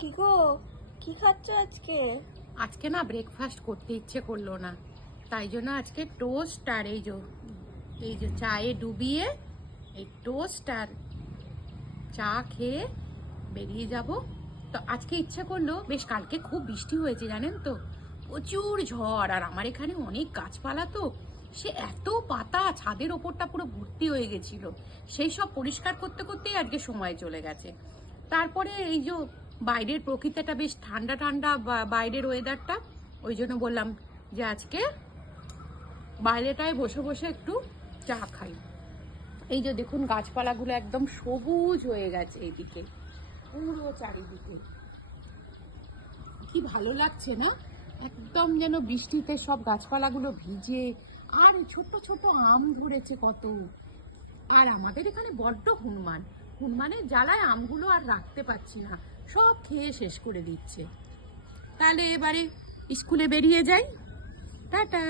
কি গো, কি খাচ্ছ আজকে? আজকে না ব্রেকফাস্ট করতে ইচ্ছে করলো না, তাই জন্য আজকে টোস্ট আর এই যে চায়ে ডুবিয়ে এই টোস্ট আর চা খেয়ে বেরিয়ে যাব। তো আজকে ইচ্ছে করলো, বেশ কালকে খুব বৃষ্টি হয়েছে জানেন তো, প্রচুর ঝড়, আর আমার এখানে অনেক গাছপালা, তো সে এত পাতা ছাদের ওপরটা পুরো ভর্তি হয়ে গেছিল। সেই সব পরিষ্কার করতে করতেই আজকে সময় চলে গেছে। তারপরে এই যে বাইরের প্রকৃতিটা বেশ ঠান্ডা ঠান্ডা, বাইরের ওয়েদারটা, ওই জন্য বললাম যে আজকে বাইরেটায় বসে বসে একটু চা খাই। এই যে দেখুন গাছপালাগুলো একদম সবুজ হয়ে গেছে, এইদিকে পুরো চারিদিকে কি ভালো লাগছে না? একদম যেন বৃষ্টিতে সব গাছপালাগুলো ভিজে, আর ছোট ছোট আম ধরেছে কত। আর আমাদের এখানে বড্ড হনুমানের জ্বালায় আমগুলো আর রাখতে পারছি না, সব খেয়ে শেষ করে দিচ্ছে। তাহলে এবারে স্কুলে বেরিয়ে যাই। টাটা।